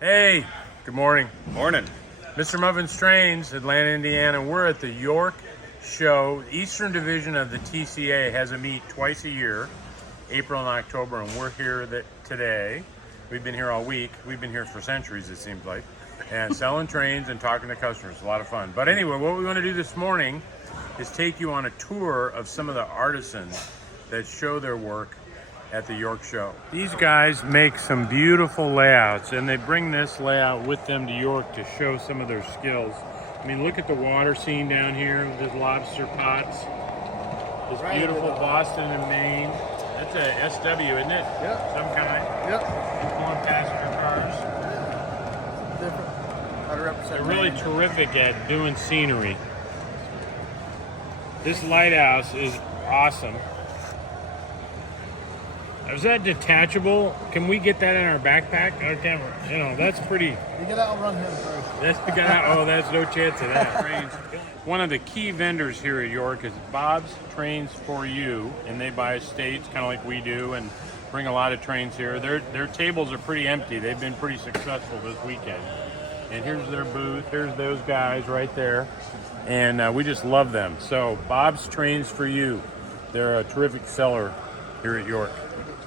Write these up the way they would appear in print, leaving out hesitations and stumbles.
Hey, good morning. Morning. MrMuffin'sTrains, Atlanta, Indiana. We're at the York show. Eastern Division of the TCA has a meet twice a year, April and October, and we're here today. We've been here all week. We've been here for centuries, it seems like, and selling trains and talking to customers. A lot of fun. But anyway, what we want to do this morning is take you on a tour of some of the artisans that show their work at the York show. These guys make some beautiful layouts, and they bring this layout with them to York to show some of their skills. I mean, look at the water scene down here with the lobster pots. This beautiful Boston and Maine. That's a SW, isn't it? Yep. Some kind. Yep. Pulling passenger cars. Different. 100%. They're really terrific at doing scenery. This lighthouse is awesome. Is that detachable? Can we get that in our backpack? Or can we, that's pretty. You gotta outrun him first. That's no chance of that. One of the key vendors here at York is Bob's Trains for You, and they buy estates, kind of like we do, and bring a lot of trains here. Their tables are pretty empty. They've been pretty successful this weekend. And here's their booth. Here's those guys right there, and we just love them. So Bob's Trains for You, they're a terrific seller here at York.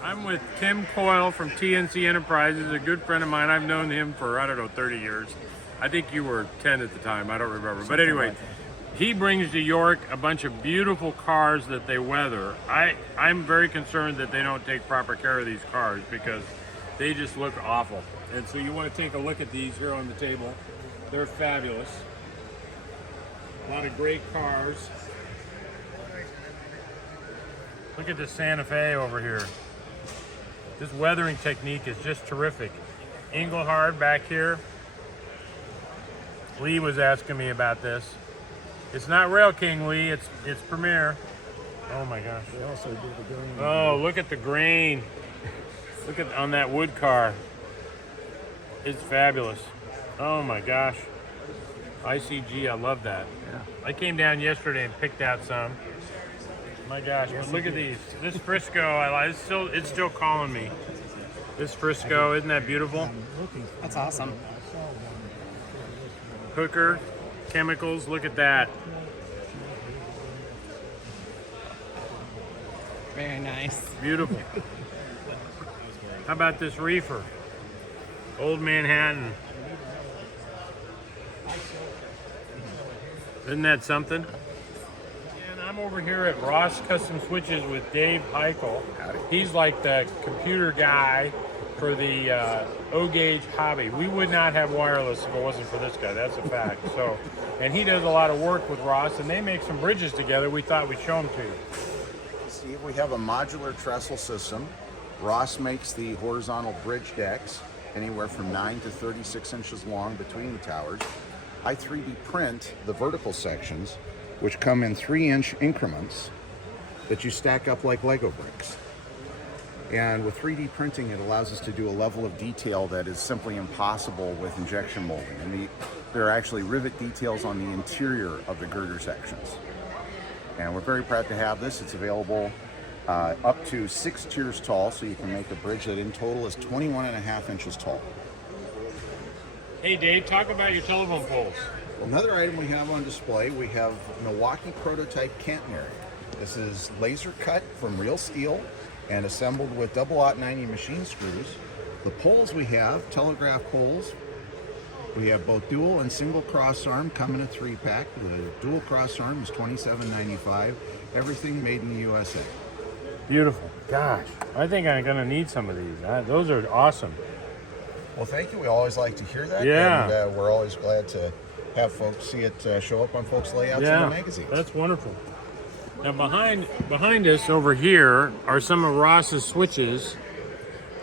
I'm with Tim Coyle from TNC Enterprise. He's a good friend of mine. I've known him for, 30 years. I think you were 10 at the time. I don't remember. But anyway, he brings to York a bunch of beautiful cars that they weather. I'm very concerned that they don't take proper care of these cars because they just look awful. And so you want to take a look at these here on the table. They're fabulous. A lot of great cars. Look at the Santa Fe over here. This weathering technique is just terrific. Engelhard back here. Lee was asking me about this. It's not Rail King, Lee. It's Premier. Oh my gosh. They also do the grain. Oh, look at the grain. Look at on that wood car. It's fabulous. Oh my gosh. ICG, I love that. Yeah. I came down yesterday and picked out some. My gosh, but look at these. This Frisco, I like. It's still calling me. This Frisco, isn't that beautiful? That's awesome. Hooker, chemicals, look at that. Very nice. Beautiful. How about this reefer? Old Manhattan. Isn't that something? I'm over here at Ross Custom Switches with Dave Heichel. He's like the computer guy for the O-Gauge hobby. We would not have wireless if it wasn't for this guy. That's a fact. So, and he does a lot of work with Ross, and they make some bridges together. We thought we'd show them to you. Steve, we have a modular trestle system. Ross makes the horizontal bridge decks, anywhere from 9 to 36 inches long between the towers. I 3D print the vertical sections, which come in 3-inch increments that you stack up like Lego bricks. And with 3D printing, it allows us to do a level of detail that is simply impossible with injection molding. And there are actually rivet details on the interior of the girder sections. And we're very proud to have this. It's available up to 6 tiers tall, so you can make a bridge that in total is 21.5 inches tall. Hey Dave, talk about your telephone poles. Another item we have on display, we have Milwaukee Prototype Catenary. This is laser cut from real steel and assembled with 0090 machine screws. The poles we have, telegraph poles. We have both dual and single cross arm come in a 3-pack. The dual cross arm is $27.95. Everything made in the USA. Beautiful. Gosh, I think I'm gonna need some of these. Those are awesome. Well, thank you. We always like to hear that. Yeah. And we're always glad to have folks see it show up on folks' layouts in the magazines. That's wonderful. Now behind us over here are some of Ross's switches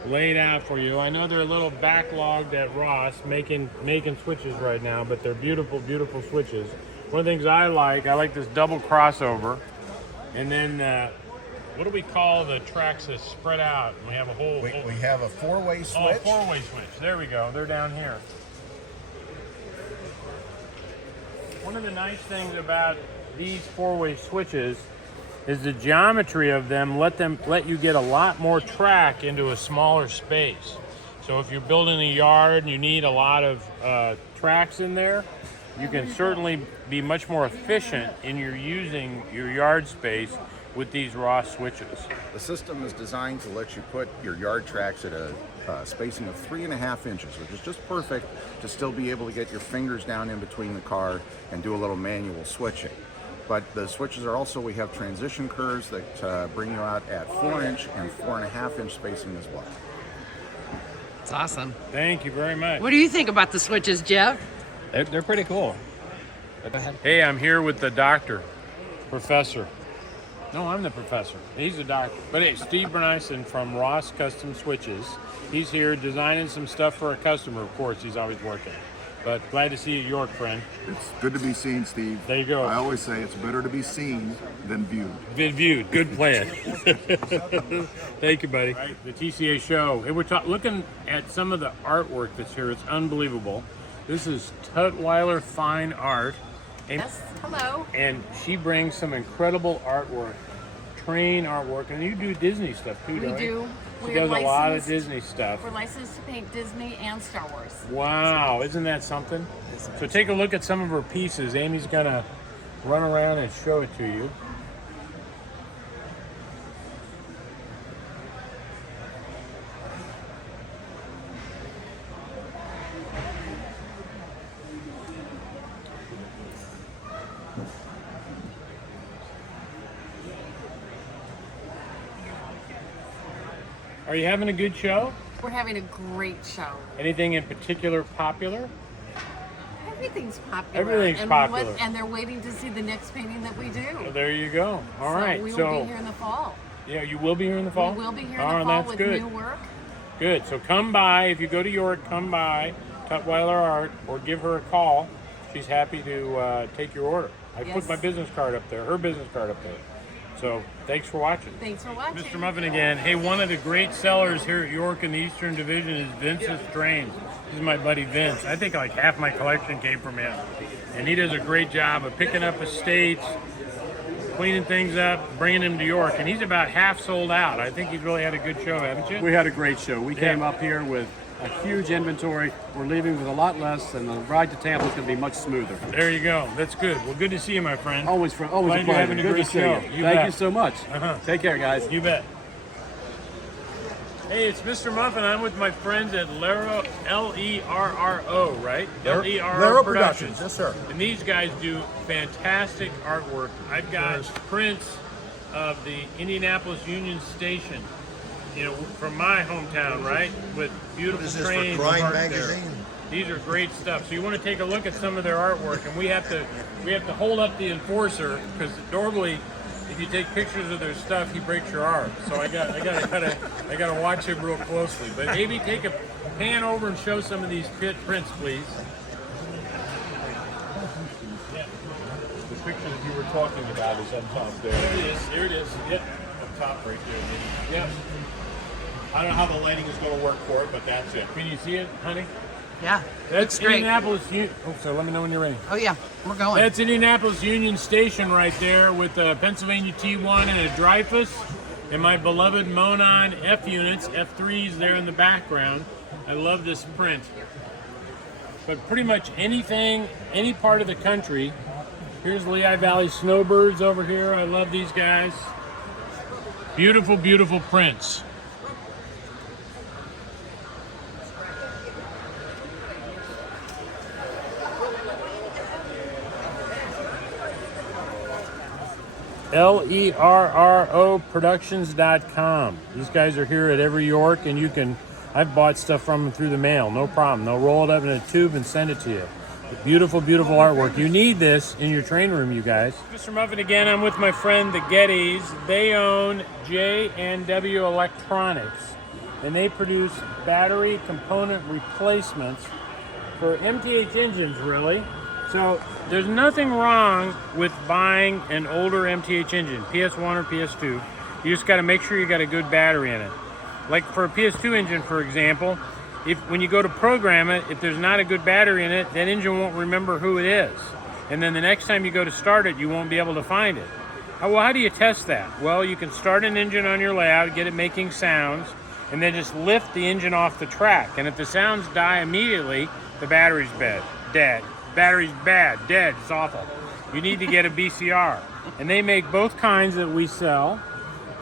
laid out for you. I know they're a little backlogged at Ross making switches right now, but they're beautiful, beautiful switches. One of the things I like this double crossover, and then what do we call the tracks that spread out? We have a whole. We have a 4-way switch. Oh, a 4-way switch. There we go. They're down here. One of the nice things about these 4-way switches is the geometry of them let you get a lot more track into a smaller space. So if you're building a yard and you need a lot of tracks in there, you can certainly be much more efficient in your using your yard space with these Ross switches. The system is designed to let you put your yard tracks at a spacing of 3.5 inches, which is just perfect to still be able to get your fingers down in between the car and do a little manual switching. But the switches are also, we have transition curves that bring you out at 4-inch and 4.5-inch spacing as well. It's awesome. Thank you very much. What do you think about the switches, Jeff? They're pretty cool. Go ahead. Hey, I'm here with the doctor, professor. No, I'm the professor. He's the doctor. But hey, Steve Bernison from Ross Custom Switches. He's here designing some stuff for a customer. Of course, he's always working. But glad to see you at York, friend. It's good to be seen, Steve. There you go. I always say it's better to be seen than viewed. Been viewed. Good plan. Thank you, buddy. Right, the TCA show. Hey, we're looking at some of the artwork that's here. It's unbelievable. This is Tutwiler Fine Art. Yes, hello. And she brings some incredible artwork, train artwork, and you do Disney stuff too, don't you? We She do. does a lot of Disney stuff. We're licensed to paint Disney and Star Wars. Wow, isn't that something? So take a look at some of her pieces. Amy's gonna run around and show it to you. Are you having a good show? We're having a great show. Anything in particular popular? Everything's popular. Everything's popular. And they're waiting to see the next painting that we do. Well, there you go. All right. We will be here in the fall. Yeah, you will be here in the fall? We will be here in Oh, the fall that's with good. new work. Good. So come by. If you go to York, come by Tutwiler Art or give her a call. She's happy to take your order. I put Yes. my business card up there, her business card up there. So thanks for watching. Thanks for watching. Mr. Muffin again. Hey, one of the great sellers here at York in the Eastern Division is Vince's Trains. This is my buddy Vince. I think like half my collection came from him. And he does a great job of picking up estates, cleaning things up, bringing them to York. And he's about half sold out. I think you've really had a good show, haven't you? We had a great show. We came Yeah. up here with a huge inventory. We're leaving with a lot less, and the ride to Tampa is going to be much smoother. There you go. That's good. Well, good to see you, my friend. Always Glad a you're pleasure. having a Good great to see show. you. You Thank bet. you so much. Take care, guys. You bet. Hey, it's Mr. Muffin. I'm with my friends at Lero, L-E-R-R-O, right? L-E-R-R Productions. Yes, sir. And these guys do fantastic artwork. I've got prints of the Indianapolis Union Station, you know, from my hometown, right? With beautiful This is for trains. Grind art there. Magazine. These are great stuff. So you want to take a look at some of their artwork, and we have to hold up the enforcer because normally, if you take pictures of their stuff, he breaks your arm. So I gotta watch him real closely. But maybe take a pan over and show some of these prints, please. The picture that you were talking about is on top there. There it is. Here it is. Yep. Up top right there. Yep. I don't know how the lighting is going to work for it, but that's it. Can you see it, honey? Yeah. That's It's great. Indianapolis. So let me know when you're ready. Oh, yeah. We're going. That's Indianapolis Union Station right there with a Pennsylvania T1 and a Dreyfus and my beloved Monon F units, F3s there in the background. I love this print. But pretty much anything, any part of the country. Here's Lehigh Valley Snowbirds over here. I love these guys. Beautiful, beautiful prints. LERROproductions.com. These guys are here at every York, and I've bought stuff from them through the mail, no problem. They'll roll it up in a tube and send it to you. Beautiful, beautiful artwork. You need this in your train room, you guys. Mr. Muffin again. I'm with my friend the Gettys. They own JNW Electronics, and they produce battery component replacements for MTH engines, really. So there's nothing wrong with buying an older MTH engine, PS1 or PS2. You just got to make sure you got a good battery in it. Like for a PS2 engine, for example, when you go to program it, if there's not a good battery in it, that engine won't remember who it is. And then the next time you go to start it, you won't be able to find it. Well, how do you test that? Well, you can start an engine on your layout, get it making sounds, and then just lift the engine off the track. And if the sounds die immediately, the battery's dead. Battery's bad, dead, it's awful. You need to get a BCR. And they make both kinds that we sell.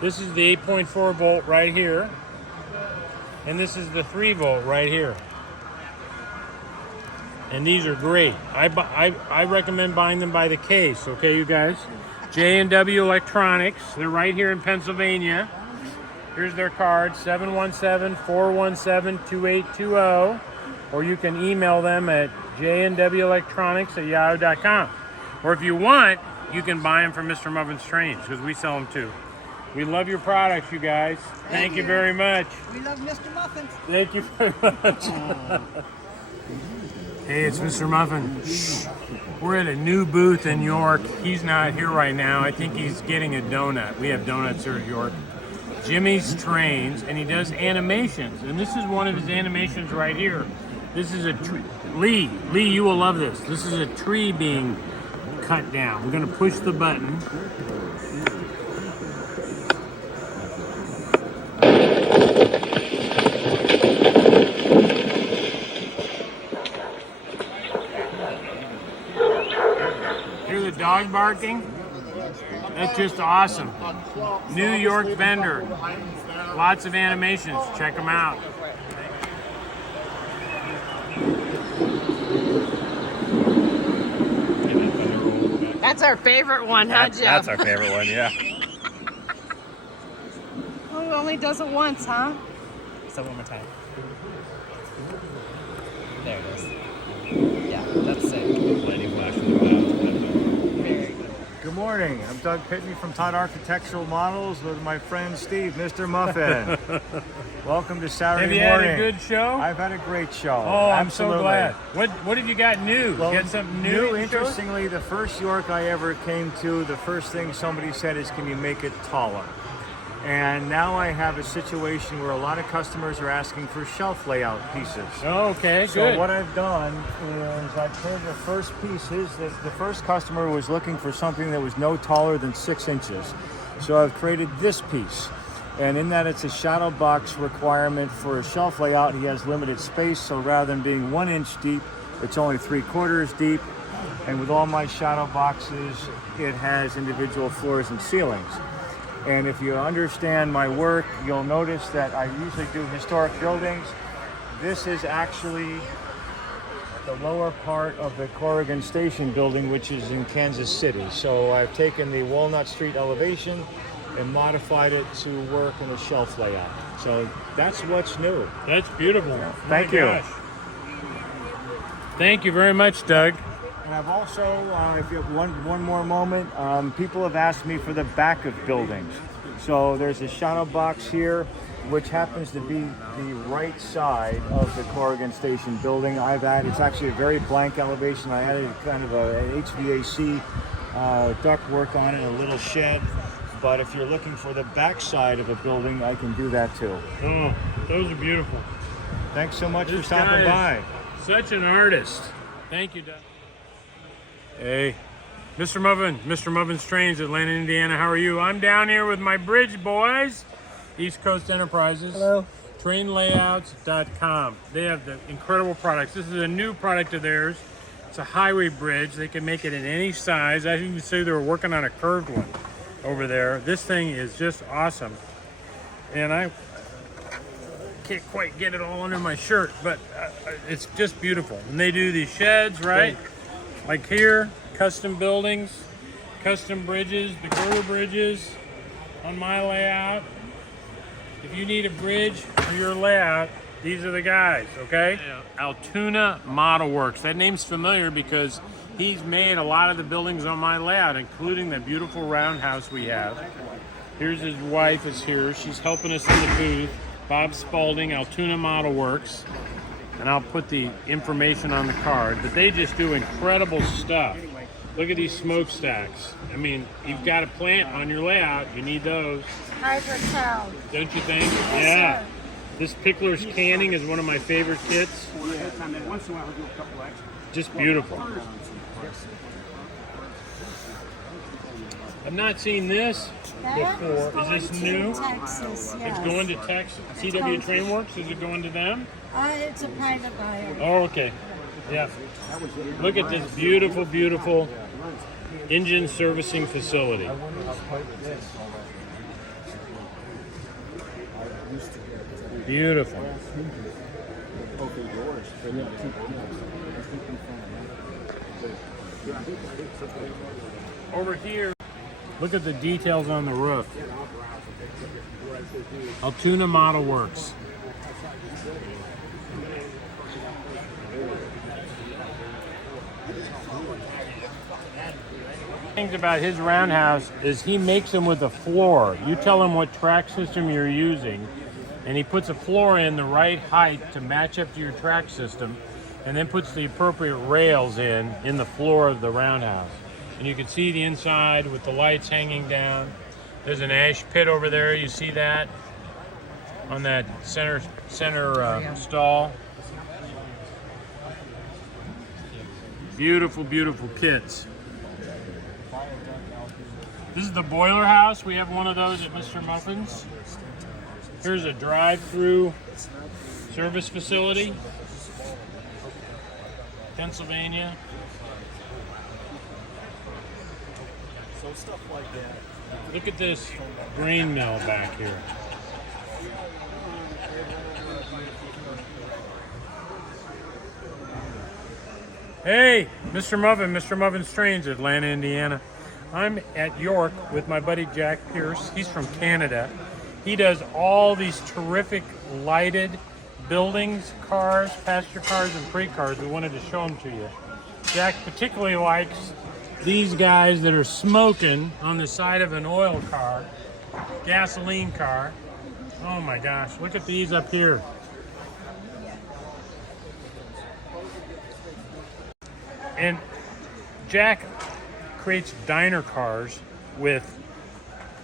This is the 8.4 volt right here. And this is the 3 volt right here. And these are great. I recommend buying them by the case, okay, you guys? JNW Electronics. They're right here in Pennsylvania. Here's their card, 717-417-2820. Or you can email them at jnwelectronics@yahoo.com. Or if you want, you can buy them from Mr. Muffin's Trains, because we sell them too. We love your products, you guys. Thank you very much. We love Mr. Muffins. Thank you very much. Hey, it's Mr. Muffin. We're at a new booth in York. He's not here right now. I think he's getting a donut. We have donuts here at York. Jimmy's Trains, and he does animations. And this is one of his animations right here. This is a tree. Lee, you will love this. This is a tree being cut down. We're going to push the button. Hear the dog barking? That's just awesome. New York vendor. Lots of animations. Check them out. That's our favorite one, huh, Jeff? That's our favorite one, yeah. Oh, he only does it once, huh? So one more time. There it is. Yeah, that's sick. Lightning flash from the clouds. Very good. Good morning. I'm Doug Pitney from Todd Architectural Models with my friend Steve, Mr. Muffin. Welcome to Saturday Have you morning. had a good show? I've had a great show. Oh, I'm Absolutely. so glad. What have you got new? Well, you got something new? interestingly, the first York I ever came to, the first thing somebody said is, can you make it taller? And now I have a situation where a lot of customers are asking for shelf layout pieces. Oh, okay, So good. what I've done is I've created the first pieces. The first customer was looking for something that was no taller than 6 inches. So I've created this piece. And in that, it's a shadow box requirement for a shelf layout. He has limited space, so rather than being 1 inch deep, it's only 3/4 deep. And with all my shadow boxes, it has individual floors and ceilings. And if you understand my work, you'll notice that I usually do historic buildings. This is actually the lower part of the Corrigan Station building, which is in Kansas City. So I've taken the Walnut Street elevation and modified it to work in a shelf layout. So that's what's new. That's beautiful. Thank My you. gosh. Thank you very much, Doug. And I've also, if you have one more moment, people have asked me for the back of buildings. So there's a shadow box here, which happens to be the right side of the Corrigan Station building. It's actually a very blank elevation. I added kind of an HVAC duct work on it, a little shed. But if you're looking for the back side of a building, I can do that too. Oh, those are beautiful. Thanks so much This for stopping guy by. is such an artist. Thank you, Doug. Hey, Mr. Muffin's Trains, Atlanta, Indiana. How are you? I'm down here with my bridge boys, East Coast Enterprises. Hello. Trainlayouts.com. They have the incredible products. This is a new product of theirs. It's a highway bridge. They can make it in any size. I even see they were working on a curved one over there. This thing is just awesome. And I can't quite get it all under my shirt, but it's just beautiful. And they do these sheds, right? Like here, custom buildings, custom bridges, the girder bridges on my layout. If you need a bridge for your layout, these are the guys, okay? Altoona Model Works. That name's familiar because he's made a lot of the buildings on my layout, including the beautiful roundhouse we have. Here's his wife is here. She's helping us in the booth. Bob Spalding, Altoona Model Works. And I'll put the information on the card. But they just do incredible stuff. Look at these smokestacks. I mean, you've got a plant on your layout. You need those. Hybrid cow. Don't you think? Yeah. This Pickler's Canning is one of my favorite kits. Just beautiful. I've not seen this before. Is this new? Texas, yes. It's going to Texas. CW Train Works, is it going to them? It's a private buyer. Oh, okay. Yeah. Look at this beautiful, beautiful engine servicing facility. Beautiful. Over here, look at the details on the roof. Altoona Model Works. Things about his roundhouse is he makes them with a floor. You tell him what track system you're using, and he puts a floor in the right height to match up to your track system, and then puts the appropriate rails in the floor of the roundhouse. And you can see the inside with the lights hanging down. There's an ash pit over there. You see that on that center stall. Beautiful, beautiful kits. This is the boiler house. We have one of those at Mr. Muffin's. Here's a drive-through service facility. Pennsylvania. So stuff like that. Look at this grain mill back here. Hey, Mr. Muffin's Trains, Atlanta, Indiana. I'm at York with my buddy Jack Pierce. He's from Canada. He does all these terrific lighted buildings, cars, passenger cars, and freight cars. We wanted to show them to you. Jack particularly likes these guys that are smoking on the side of an oil car, gasoline car. Oh my gosh, look at these up here. And Jack creates diner cars with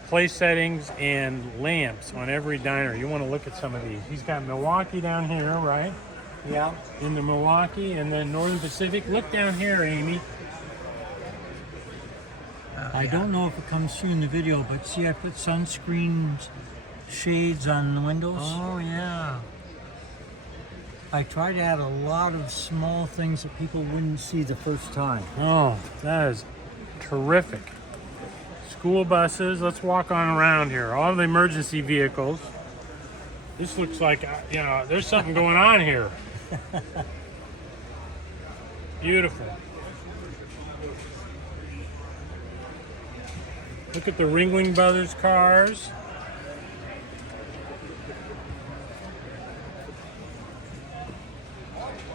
place settings and lamps on every diner. You want to look at some of these. He's got Milwaukee down here, right? Yeah. In the Milwaukee, and then Northern Pacific. Look down here, Amy. I don't know if it comes through in the video, but see I put sunscreen shades on the windows. Oh, yeah. I try to add a lot of small things that people wouldn't see the first time. Oh, that is terrific. School buses. Let's walk on around here. All the emergency vehicles. This looks like, there's something going on here. Beautiful. Look at the Ringling Brothers cars.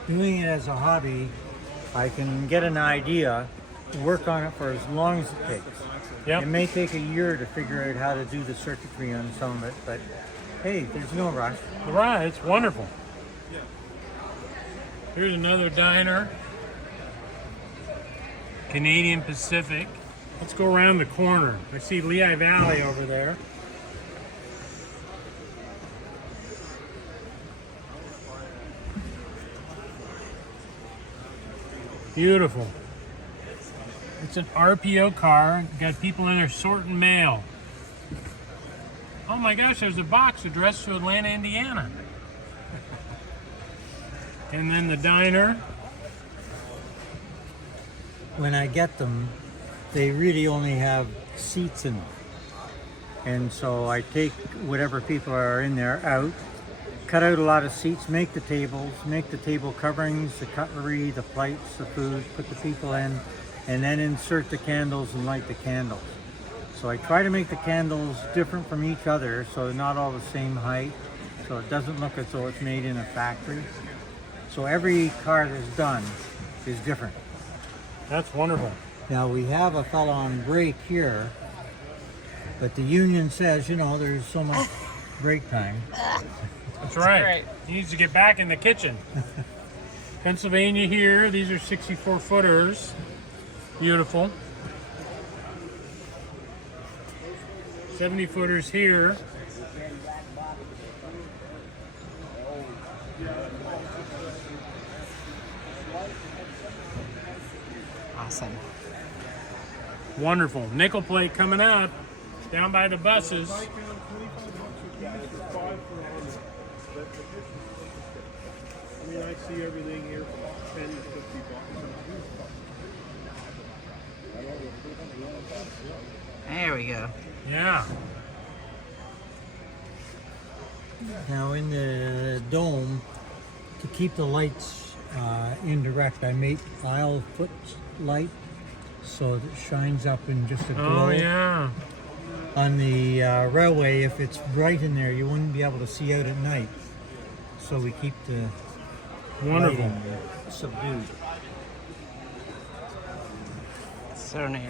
Doing it as a hobby, I can get an idea, work on it for as long as it takes. Yep. It may take a year to figure out how to do the circuitry on some of it, but hey, there's no rush. Right, it's wonderful. Here's another diner. Canadian Pacific. Let's go around the corner. I see Lehigh Valley over there. Beautiful. It's an RPO car. Got people in there sorting mail. Oh my gosh, there's a box addressed to Atlanta, Indiana. And then the diner. When I get them, they really only have seats in them. And so I take whatever people are in there out, cut out a lot of seats, make the tables, make the table coverings, the cutlery, the plates, the food, put the people in, and then insert the candles and light the candles. So I try to make the candles different from each other so they're not all the same height, so it doesn't look as though it's made in a factory. So every car that's done is different. That's wonderful. Now we have a fellow on break here, but the union says, there's so much break time. That's right. He needs to get back in the kitchen. Pennsylvania here. These are 64 footers. Beautiful. 70 footers here. Awesome. Wonderful. Nickel plate coming up down by the buses. I mean, I see everything here for 10 to 50 bucks. There we go. Yeah. Now in the dome, to keep the lights indirect, I made aisle foot light so that it shines up in just a glow. Oh, yeah. On the railway, if it's bright in there, you wouldn't be able to see out at night. So we keep the Wonderful. lighting subdued. So neat.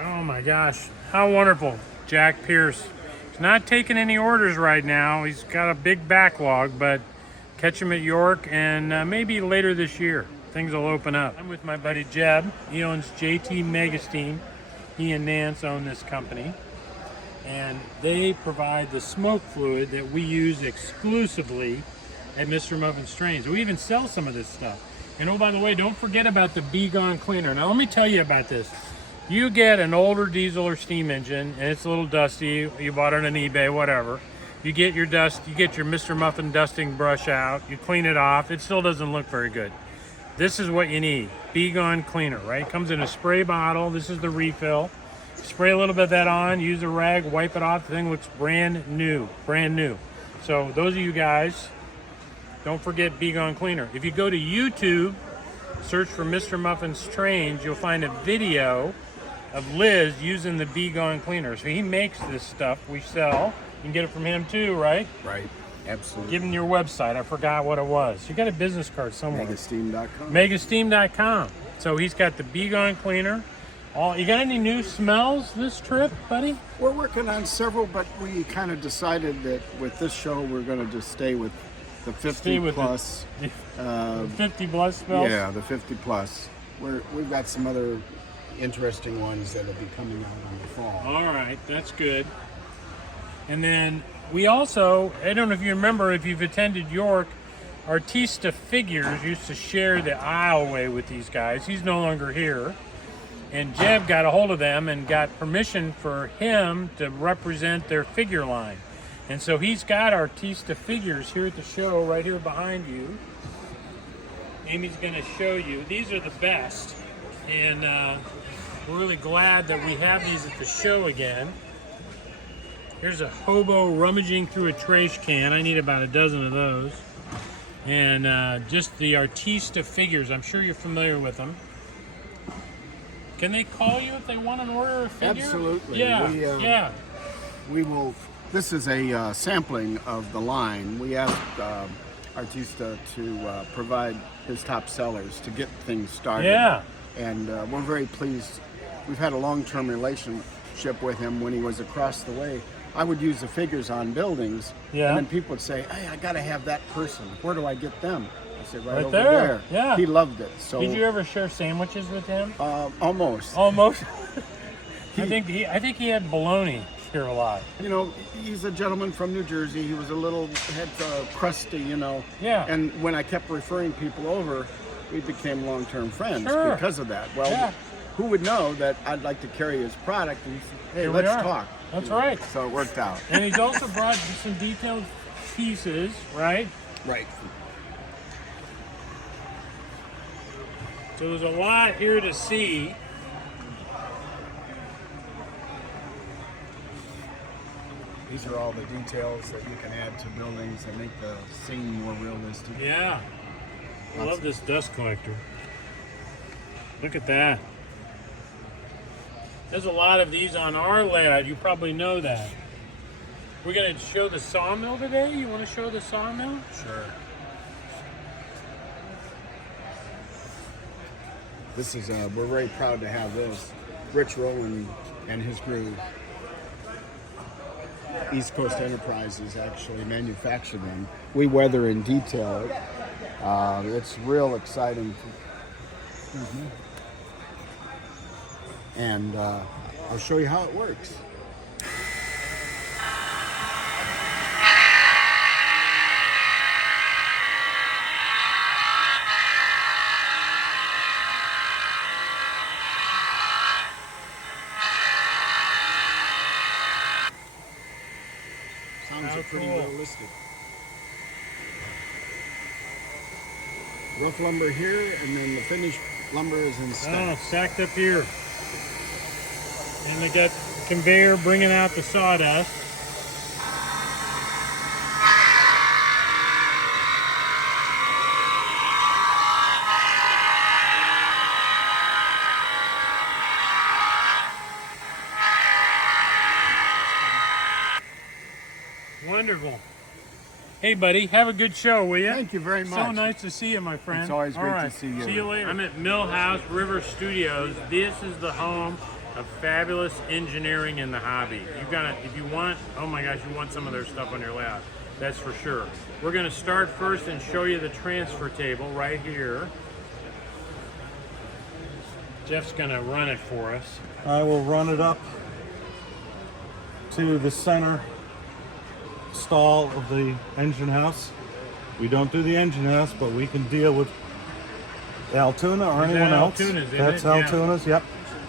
Oh my gosh, how wonderful. Jack Pierce. He's not taking any orders right now. He's got a big backlog, but catch him at York and maybe later this year. Things will open up. I'm with my buddy Jeb. He owns JT Megasteam. He and Nance own this company. And they provide the smoke fluid that we use exclusively at MrMuffin'sTrains. We even sell some of this stuff. And oh, by the way, don't forget about the Be Gone cleaner. Now let me tell you about this. You get an older diesel or steam engine and it's a little dusty, you bought it on eBay, whatever. You get your dust, you get your Mr. Muffin dusting brush out, you clean it off, it still doesn't look very good. This is what you need, Be Gone cleaner, right? Comes in a spray bottle, this is the refill. Spray a little bit of that on, use a rag, wipe it off, the thing looks brand new, brand new. So those of you guys, don't forget Be Gone cleaner. If you go to YouTube, search for MrMuffin'sTrains, you'll find a video of Liz using the Be Gone cleaner. So he makes this stuff we sell. You can get it from him too, right? Right, absolutely. Give him your website. I forgot what it was. You got a business card somewhere. Megasteam.com. Megasteam.com. So he's got the Be Gone cleaner. You got any new smells this trip, buddy? We're working on several, but we kind of decided that with this show we're going to just stay with the 50 plus. The 50 plus smells? Yeah, the 50 plus. We've got some other interesting ones that'll be coming out on the fall. All right, that's good. And then we also, I don't know if you remember, if you've attended York, Artista Figures used to share the aisleway with these guys. He's no longer here. And Jeb got a hold of them and got permission for him to represent their figure line. And so he's got Artista Figures here at the show, right here behind you. Amy's going to show you. These are the best. And we're really glad that we have these at the show again. Here's a hobo rummaging through a trash can. I need about a dozen of those. And just the Artista Figures. I'm sure you're familiar with them. Can they call you if they want an order of figure? Absolutely. Yeah, We will. This is a sampling of the line. We asked Artista to provide his top sellers to get things started. Yeah. And we're very pleased. We've had a long-term relationship with him when he was across the way. I would use the figures on buildings, Yeah. and then people would say, "Hey, I got to have that person. Where do I get them?" I said, "Right over there." there." Yeah. He loved it. So Did you ever share sandwiches with him? almost. Almost. I think he had bologna here a lot. You know, he's a gentleman from New Jersey. He was a little crusty, you know. Yeah. And when I kept referring people over, we became long-term friends Sure. because of that. Well, Yeah. who would know that I'd like to carry his product? And he said, "Hey, Here we let's are. talk." That's right. So it worked out. And he's also brought some detailed pieces, right? Right. So there's a lot here to see. These are all the details that you can add to buildings that make the scene more realistic. Yeah. I love this dust collector. Look at that. There's a lot of these on our layout. You probably know that. We're going to show the sawmill today. You want to show the sawmill? Sure. This is, we're very proud to have this. Rich Rowland and his group, East Coast Enterprises, actually manufacture them. We weather and detail it. It's real exciting. And I'll show you how it works. listed. Rough lumber here, and then the finished lumber is in stacks. Stacked up here. And they got conveyor bringing out the sawdust. Wonderful. Hey, buddy, have a good show, will you? Thank you very much. So nice to see you, my friend. It's always great All to see you. See you later. I'm at Milhouse River Studios. This is the home of fabulous engineering in the hobby. You've got to, if you want, oh my gosh, you want some of their stuff on your lap. That's for sure. We're going to start first and show you the transfer table right here. Jeff's going to run it for us. I will run it up to the center stall of the engine house. We don't do the engine house, but we can deal with Altoona or anyone else. That's Altoona's, yep.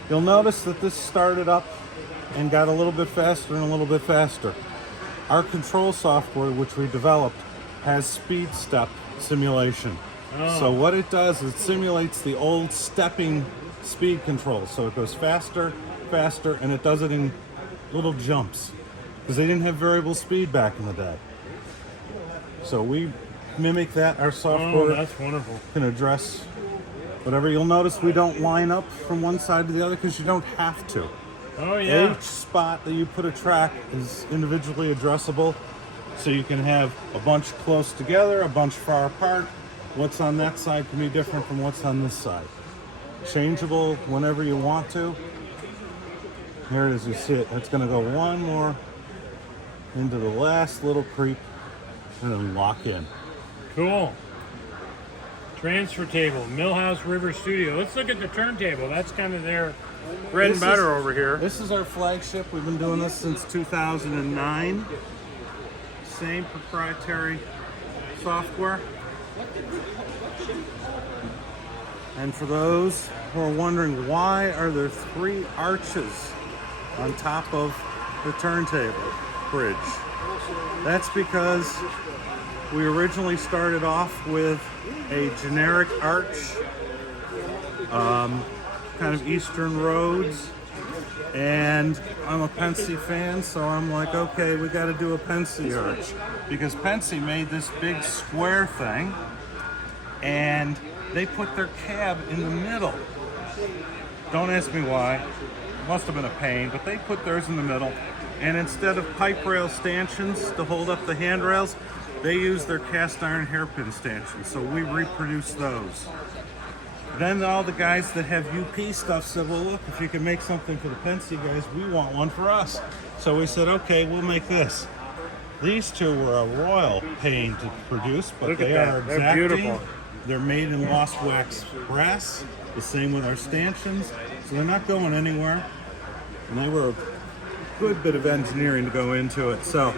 You'll notice that this started up and got a little bit faster and a little bit faster. Our control software, which we developed, has speed step simulation. So what it does is it simulates the old stepping speed control. So it goes faster, faster, and it does it in little jumps, because they didn't have variable speed back in the day. So we mimic that. Our software that's wonderful. can address whatever. You'll notice we don't line up from one side to the other because you don't have to. Oh yeah. Each spot that you put a track is individually addressable, so you can have a bunch close together, a bunch far apart. What's on that side can be different from what's on this side. Changeable whenever you want to. Here it is, you see it. It's going to go one more into the last little creep and then lock in. Cool. Transfer table, Milhouse River Studio. Let's look at the turntable. That's kind of their bread and butter over here. This is our flagship. We've been doing this since 2009. Same proprietary software. And for those who are wondering, why are there 3 arches on top of the turntable bridge? That's because we originally started off with a generic arch, kind of Eastern Roads, and I'm a Pensy fan, so I'm like, okay, we got to do a Pensy arch, because Pensy made this big square thing, and they put their cab in the middle. Don't ask me why. It must have been a pain, but they put theirs in the middle, and instead of pipe rail stanchions to hold up the handrails, they use their cast iron hairpin stanchions, so we reproduce those. Then all the guys that have UP stuff said, well, look, if you can make something for the Pensy guys, we want one for us. So we said, okay, we'll make this. These two were a royal pain to produce, but they are exacting. They're beautiful. They're made in lost wax brass, the same with our stanchions, so they're not going anywhere. And they were a good bit of engineering to go into it. So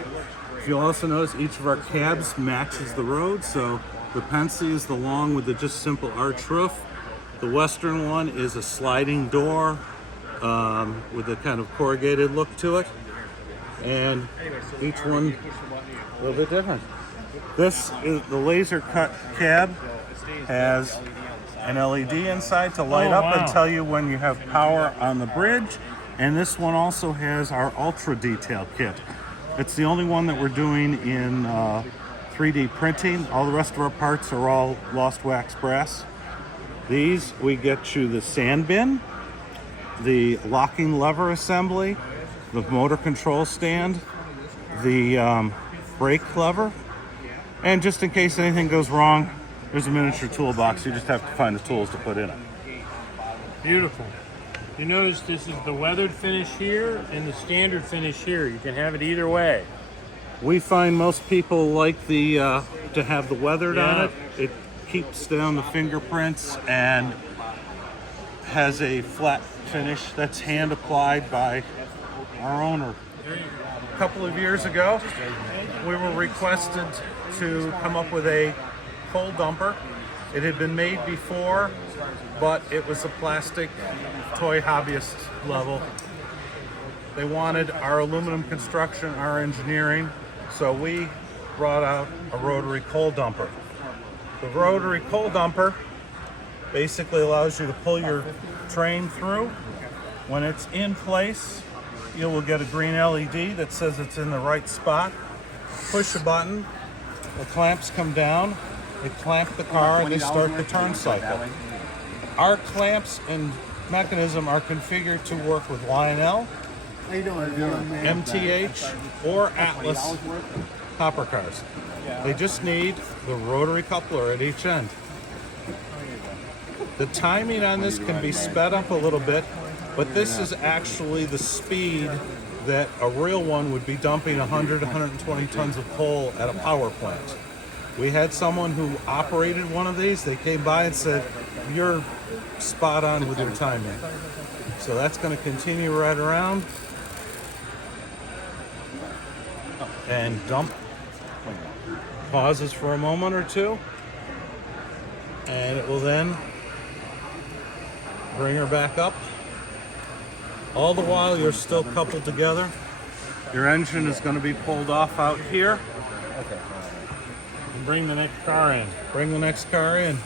if you'll also notice, each of our cabs matches the road. So the Pensy is the long with the just simple arch roof. The western one is a sliding door with a kind of corrugated look to it. And each one a little bit different. This is the laser cut cab, has an LED inside to light up and tell you when you have power on the bridge. And this one also has our ultra detail kit. It's the only one that we're doing in 3D printing. All the rest of our parts are all lost wax brass. These, we get you the sand bin, the locking lever assembly, the motor control stand, the brake lever, and just in case anything goes wrong, there's a miniature toolbox. You just have to find the tools to put in it. Beautiful. You notice this is the weathered finish here and the standard finish here. You can have it either way. We find most people like the to have the weathered on it. It keeps down the fingerprints and has a flat finish that's hand applied by our owner. A couple of years ago, we were requested to come up with a coal dumper. It had been made before, but it was a plastic toy hobbyist level. They wanted our aluminum construction, our engineering, so we brought out a rotary coal dumper. The rotary coal dumper basically allows you to pull your train through. When it's in place, you will get a green LED that says it's in the right spot. Push a button, the clamps come down, they clamp the car, they start the turn cycle. Our clamps and mechanism are configured to work with Lionel, MTH, or Atlas hopper cars. They just need the rotary coupler at each end. The timing on this can be sped up a little bit, but this is actually the speed that a real one would be dumping 100, 120 tons of coal at a power plant. We had someone who operated one of these. They came by and said, "You're spot on with your timing." So that's going to continue right around and dump. Pauses for a moment or two, and it will then bring her back up. All the while you're still coupled together. Your engine is going to be pulled off out here. And bring the next car in. Bring the next car in.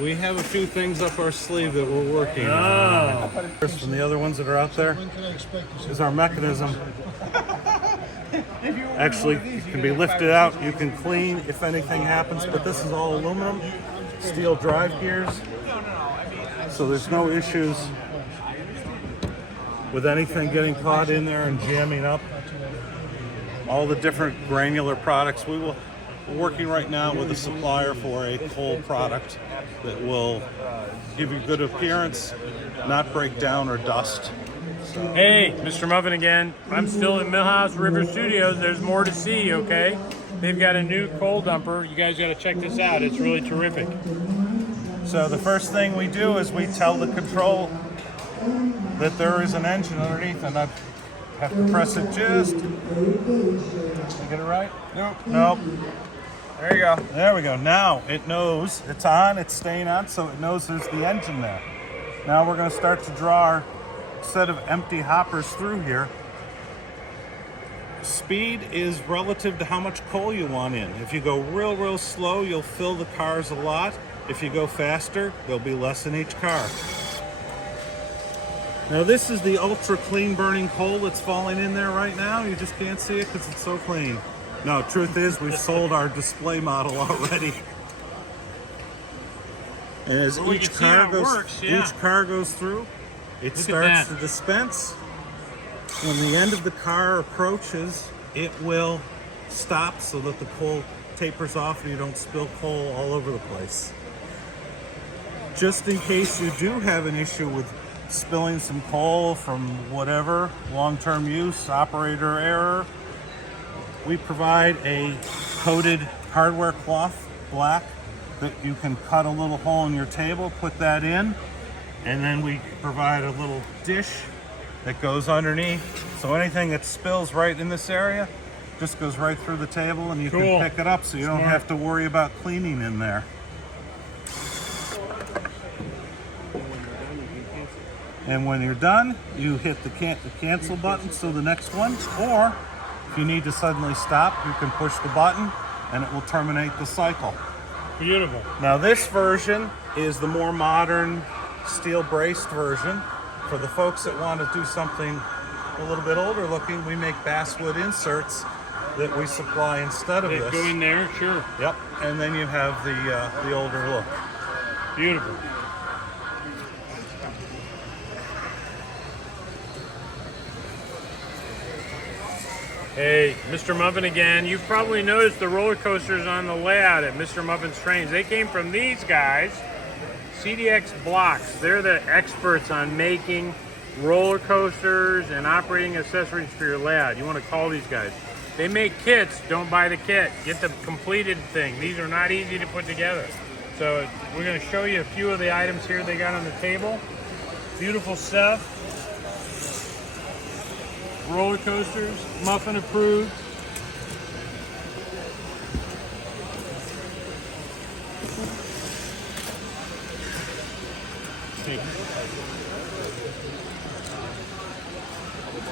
We have a few things up our sleeve that we're working on. First, from the other ones that are out there is our mechanism. Actually, it can be lifted out. You can clean if anything happens, but this is all aluminum, steel drive gears. So there's no issues with anything getting caught in there and jamming up. All the different granular products. We're working right now with a supplier for a coal product that will give you good appearance, not break down or dust. Hey, Mr. Muffin again. I'm still at Milhouse River Studios. There's more to see, okay? They've got a new coal dumper. You guys got to check this out. It's really terrific. So the first thing we do is we tell the control that there is an engine underneath, and I have to press it just. Did I get it right? Nope. There you go. There we go. Now it knows it's on, it's staying on, so it knows there's the engine there. Now we're going to start to draw our set of empty hoppers through here. Speed is relative to how much coal you want in. If you go real slow, you'll fill the cars a lot. If you go faster, there'll be less in each car. Now this is the ultra clean burning coal that's falling in there right now. You just can't see it because it's so clean. No, truth is we've sold our display model already. And as each car goes through, it starts to dispense. When the end of the car approaches, it will stop so that the coal tapers off and you don't spill coal all over the place. Just in case you do have an issue with spilling some coal from whatever, long-term use, operator error, we provide a coated hardware cloth, black, that you can cut a little hole in your table, put that in, and then we provide a little dish that goes underneath. So anything that spills right in this area just goes right through the table and you can pick it up so you don't have to worry about cleaning in there. And when you're done, you hit the cancel button, so the next one, or if you need to suddenly stop, you can push the button and it will terminate the cycle. Beautiful. Now this version is the more modern steel braced version. For the folks that want to do something a little bit older looking, we make basswood inserts that we supply instead of this. Go in there, sure. Yep, and then you have the older look. Beautiful. Hey, Mr. Muffin again. You've probably noticed the roller coasters on the layout at Mr. Muffin's Trains. They came from these guys, CDX Blocks. They're the experts on making roller coasters and operating accessories for your layout. You want to call these guys. They make kits. Don't buy the kit. Get the completed thing. These are not easy to put together. So we're going to show you a few of the items here they got on the table. Beautiful stuff. Roller coasters, Muffin approved.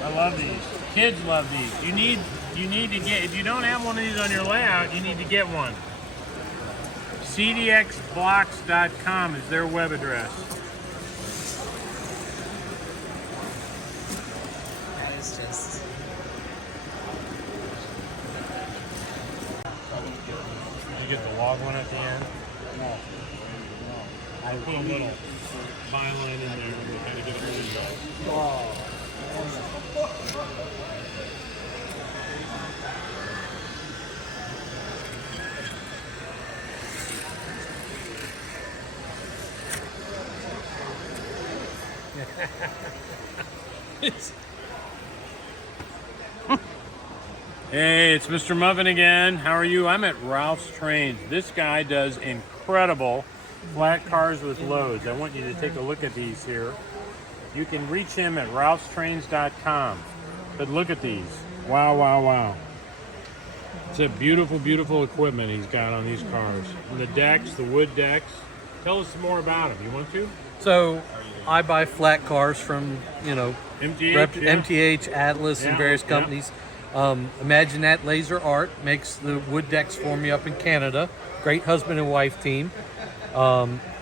I love these. Kids love these. You need you need to get, if you don't have one of these on your layout, you need to get one. CDXblocks.com is their web address. That is just. Did you get the log one at the end? No. I put a little byline in there to kind of get it really good. Hey, it's Mr. Muffin again. How are you? I'm at Ralph's Trains. This guy does incredible flat cars with loads. I want you to take a look at these here. You can reach him at ralphstrains.com. But look at these. Wow, wow, wow. It's a beautiful, beautiful equipment he's got on these cars. And the decks, the wood decks. Tell us some more about them. You want to? So I buy flat cars from, you know, MTH, Atlas, and various companies. Imagine that Laser Art makes the wood decks for me up in Canada. Great husband and wife team.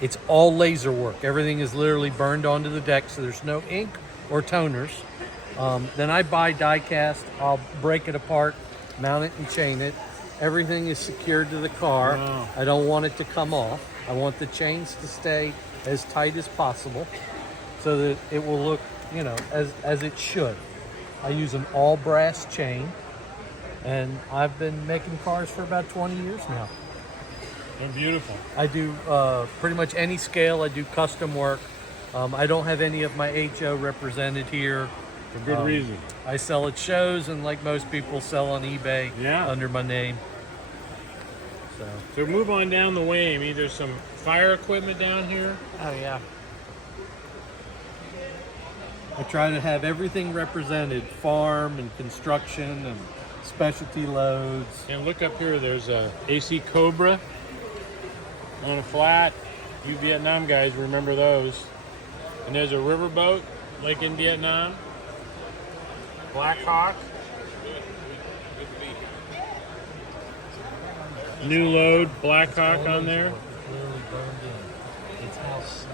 It's all laser work. Everything is literally burned onto the deck, so there's no ink or toners. Then I buy die cast. I'll break it apart, mount it, and chain it. Everything is secured to the car. Wow. I don't want it to come off. I want the chains to stay as tight as possible so that it will look, you know, as it should. I use an all brass chain, and I've been making cars for about 20 years now. They're beautiful. I do pretty much any scale. I do custom work. I don't have any of my HO represented here. For good reason. I sell at shows, and like most people, sell on eBay under my name. So move on down the way, Amy. There's some fire equipment down here. Oh, yeah. I try to have everything represented, farm and construction and specialty loads. And look up here, there's a AC Cobra on a flat. You Vietnam guys remember those. And there's a riverboat, like in Vietnam. Black Hawk. New load, Black Hawk on there.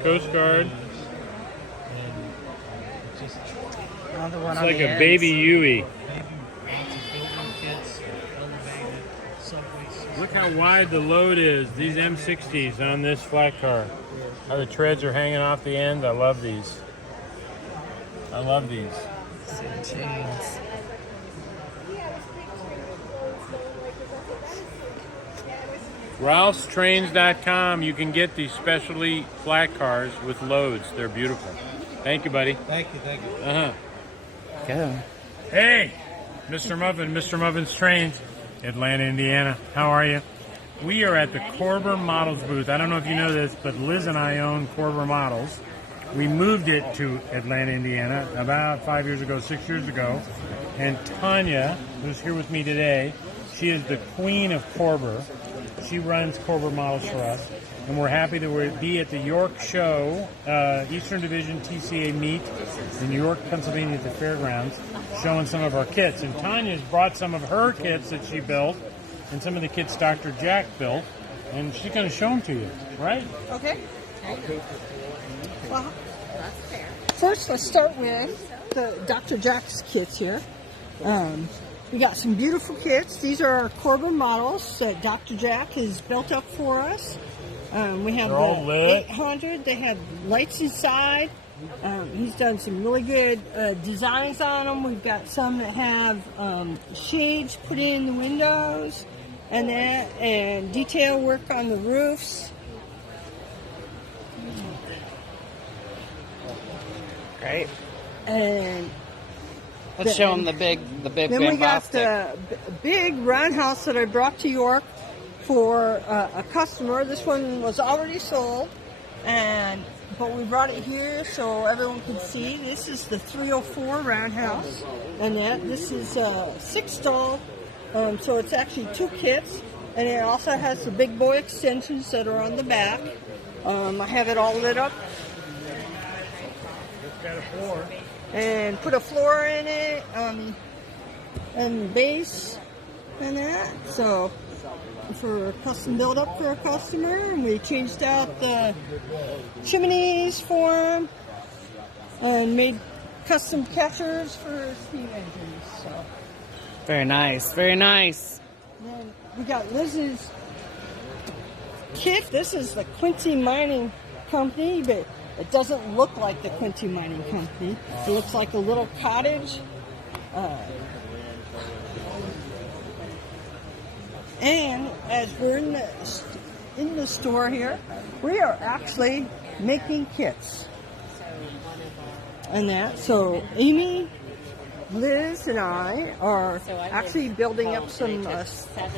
Coast Guard. Another one It's on like the a ends. baby Yui. Look how wide the load is. These M60s on this flat car. How the treads are hanging off the end. I love these. I love these. Chains. RalphsTrains.com. You can get these specialty flat cars with loads. They're beautiful. Thank you, buddy. Thank you, thank you. Uh-huh. Go. Hey, Mr. Muffin, Mr. Muffin's Trains, Atlanta, Indiana. How are you? We are at the Corbin Models booth. I don't know if you know this, but Liz and I own Corbin Models. We moved it to Atlanta, Indiana about 5 years ago, 6 years ago. And Tanya, who's here with me today, she is the queen of Corbin. She runs Corbin Models for us. And we're happy to be at the York Show, Eastern Division TCA meet in York, Pennsylvania at the fairgrounds, showing some of our kits. And Tanya's brought some of her kits that she built and some of the kits Dr. Jack built, and she's going to show them to you, right? Okay. Well, first, let's start with the Dr. Jack's kits here. We got some beautiful kits. These are our Corbin models that Dr. Jack has built up for us. We have the 800. They have lights inside. He's done some really good designs on them. We've got some that have shades put in the windows and detail work on the roofs. Great. And let's show them the big then we got the big roundhouse that I brought to York for a customer. This one was already sold, but we brought it here so everyone could see. This is the 304 roundhouse, and this is 6 stall, so it's actually 2 kits, and it also has the big boy extensions that are on the back. I have it all lit up. It's got a floor. And put a floor in it. and base and that. So for custom build up for a customer, and we changed out the chimneys for him and made custom catchers for steam engines. So Very nice. Very nice. then we got Liz's kit. This is the Quincy Mining Company, but it doesn't look like the Quincy Mining Company. It looks like a little cottage. And as we're in the store here, we are actually making kits. And that, so Amy, Liz, and I are actually building up some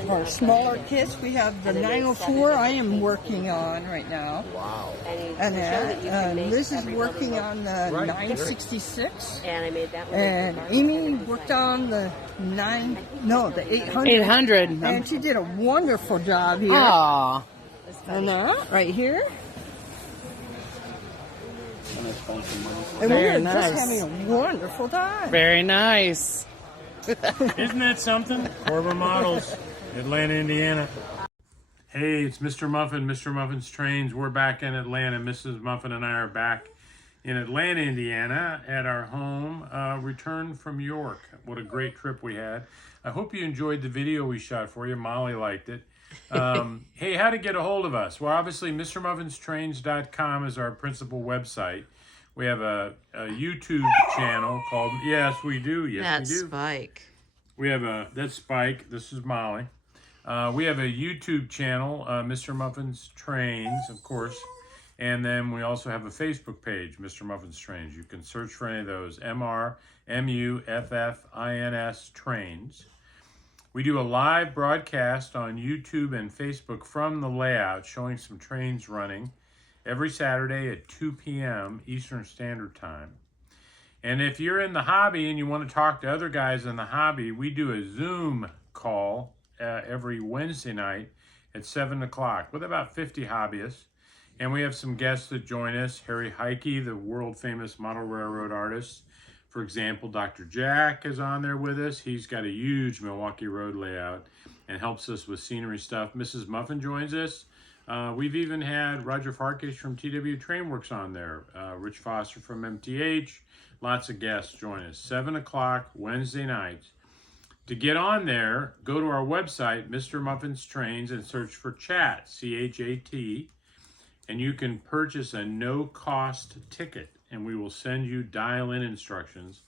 our smaller kits. We have the 904 I am working on right now. Wow. And that, Liz is working on the 966. And I made that one. And Amy worked on the 800. 800. And she did a wonderful job here. Aww. And that, right here. And Very we're nice. just having a wonderful time. Very nice. Isn't that something? Corbin Models, Atlanta, Indiana. Hey, it's Mr. Muffin, Mr. Muffin's Trains. We're back in Atlanta. Mrs. Muffin and I are back in Atlanta, Indiana at our home, returned from York. What a great trip we had. I hope you enjoyed the video we shot for you. Molly liked it. Hey, how to get a hold of us? Well, obviously, MrMuffin'sTrains.com is our principal website. We have a YouTube channel called, yes, we do. Yes, That's we do. Spike. We have that's Spike. This is Molly. We have a YouTube channel, Mr. Muffin's Trains, of course. And then we also have a Facebook page, Mr. Muffin's Trains. You can search for any of those, MrMuffin's Trains. We do a live broadcast on YouTube and Facebook from the layout, showing some trains running every Saturday at 2 p.m. Eastern Standard Time. And if you're in the hobby and you want to talk to other guys in the hobby, we do a Zoom call every Wednesday night at 7 o'clock with about 50 hobbyists. And we have some guests that join us. Harry Heike, the world-famous model railroad artist. For example, Dr. Jack is on there with us. He's got a huge Milwaukee Road layout and helps us with scenery stuff. Mrs. Muffin joins us. We've even had Roger Farkas from TW Trainworks on there. Rich Foster from MTH. Lots of guests join us. 7 o'clock Wednesday nights. To get on there, go to our website, Mr. Muffin's Trains, and search for chat, C-H-A-T. And you can purchase a no-cost ticket, and we will send you dial-in instructions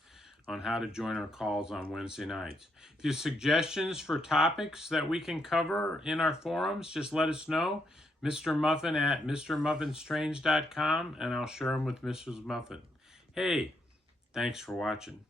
on how to join our calls on Wednesday nights. If you have suggestions for topics that we can cover in our forums, just let us know. Mr. Muffin at MrMuffin'sTrains.com, and I'll share them with Mrs. Muffin. Hey, thanks for watching.